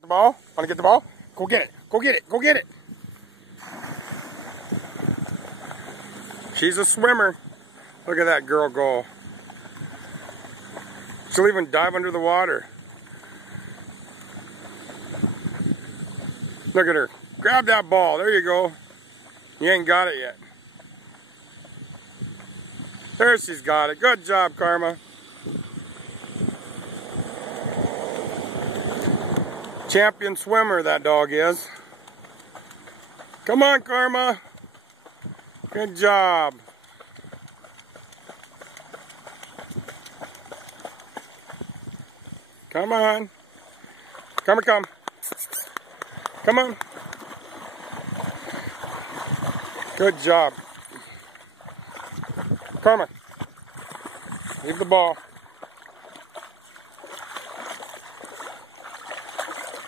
The ball? Want to get the ball? Go get it. Go get it. Go get it. She's a swimmer. Look at that girl go. She'll even dive under the water. Look at her. Grab that ball. There you go. You ain't got it yet. There, she's got it. Good job, Karma. Champion swimmer, that dog is. Come on, Karma. Good job. Come on. Karma, come. Come on. Good job. Karma. Leave the ball.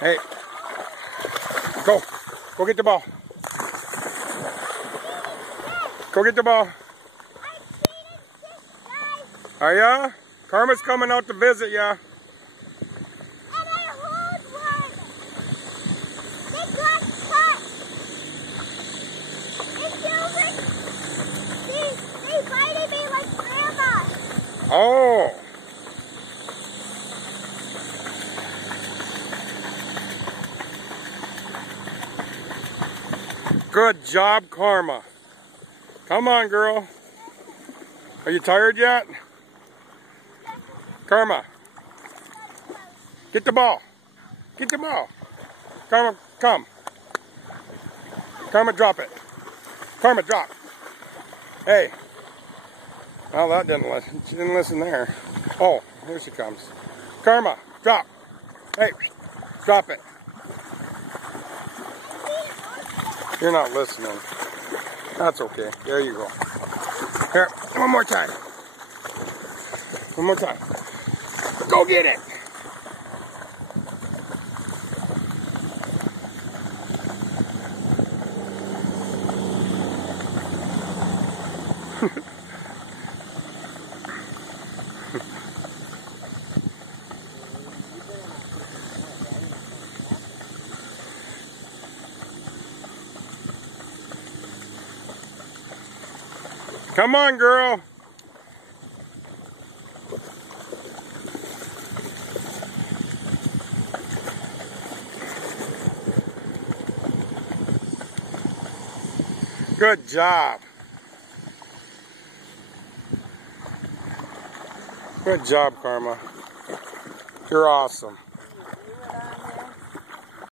Hey. Go. Go get the ball. Go get the ball. Are ya? Karma's coming out to visit ya. Oh. Good job, Karma. Come on, girl. Are you tired yet? Karma. Get the ball. Get the ball. Karma, come. Karma, drop it. Karma, drop. Hey. Well, that didn't listen. She didn't listen there. Oh, here she comes. Karma, drop. Hey, drop it. You're not listening. That's okay. There you go. Here, one more time. One more time. Go get it. Come on, girl. Good job. Good job, Karma. You're awesome.